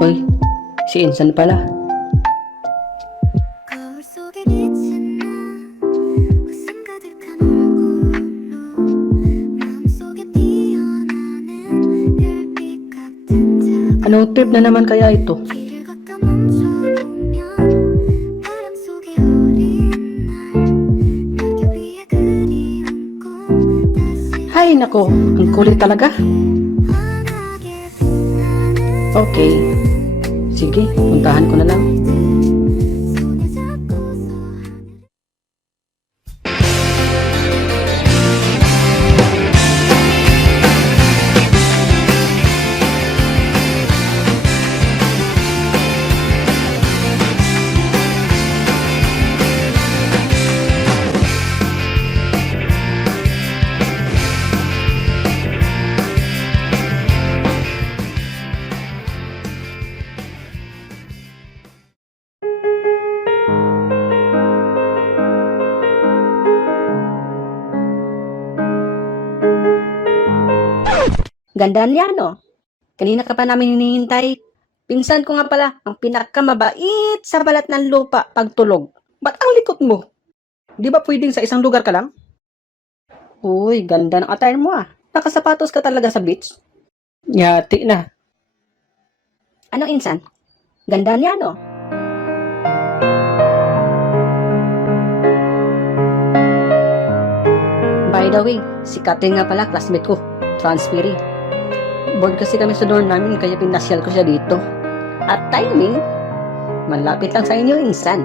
Hoy, si Insan pala. 거울 속에 비친 나 웃음 가득한 얼굴로 마음속에 피어나는 별빛 같은 작은 Anong trip na naman kaya ito? 길을 걷다 멈춰보면 바람 속에 어린 날 날개 위에 그리운 꿈 다시 Hay nako, ang kulit talaga. 환하게 빛나는 Okay, sige, puntahan ko na lang. 손에 잡고서 하늘 Ganda niya, no? Kanina ka pa namin hinihintay. Pinsan ko nga pala, ang pinakamabait sa balat ng lupa pagtulog. Ba't ang likot mo? Di ba pwedeng sa isang lugar ka lang? Uy, ganda ng attire mo ah. Nakasapatos ka talaga sa beach. Yati na. Ano, insan? Ganda niya, no? By the way, si Catherine nga pala, classmate ko. Transferee. Bored kasi kami sa dorm namin, kaya pinasyal ko siya dito. At timing, malapit lang sa inyo, insan.